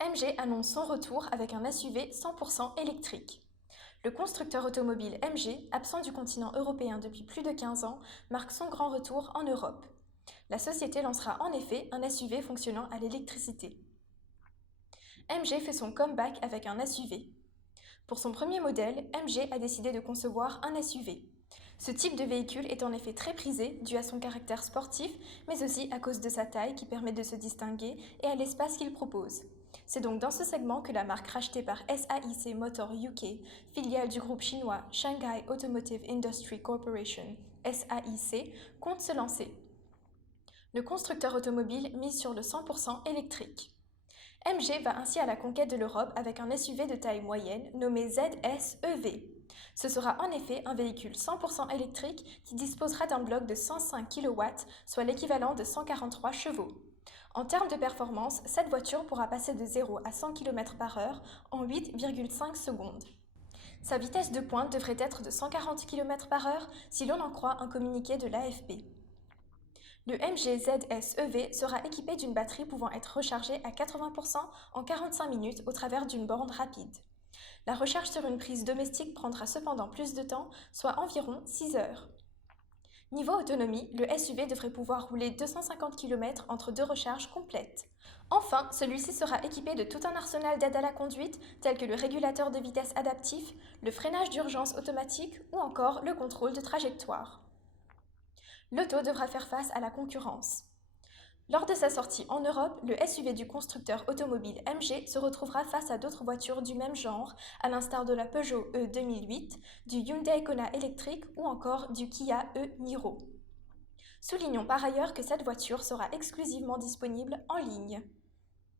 MG annonce son retour avec un SUV 100% électrique. Le constructeur automobile MG, absent du continent européen depuis plus de 15 ans, marque son grand retour en Europe. La société lancera en effet un SUV fonctionnant à l'électricité. MG fait son comeback avec un SUV. Pour son premier modèle, MG a décidé de concevoir un SUV. Ce type de véhicule est en effet très prisé, dû à son caractère sportif, mais aussi à cause de sa taille qui permet de se distinguer et à l'espace qu'il propose. C'est donc dans ce segment que la marque rachetée par SAIC Motor UK, filiale du groupe chinois Shanghai Automotive Industry Corporation, SAIC, compte se lancer. Le constructeur automobile mise sur le 100% électrique. MG va ainsi à la conquête de l'Europe avec un SUV de taille moyenne nommé ZS-EV. Ce sera en effet un véhicule 100% électrique qui disposera d'un bloc de 105 kW, soit l'équivalent de 143 chevaux. En termes de performance, cette voiture pourra passer de 0 à 100 km/h en 8,5 secondes. Sa vitesse de pointe devrait être de 140 km/h si l'on en croit un communiqué de l'AFP. Le MG ZS-EV sera équipé d'une batterie pouvant être rechargée à 80% en 45 minutes au travers d'une borne rapide. La recharge sur une prise domestique prendra cependant plus de temps, soit environ 6 heures. Niveau autonomie, le SUV devrait pouvoir rouler 250 km entre deux recharges complètes. Enfin, celui-ci sera équipé de tout un arsenal d'aides à la conduite, tels que le régulateur de vitesse adaptif, le freinage d'urgence automatique ou encore le contrôle de trajectoire. L'auto devra faire face à la concurrence. Lors de sa sortie en Europe, le SUV du constructeur automobile MG se retrouvera face à d'autres voitures du même genre, à l'instar de la Peugeot E 2008, du Hyundai Kona électrique ou encore du Kia E Niro. Soulignons par ailleurs que cette voiture sera exclusivement disponible en ligne.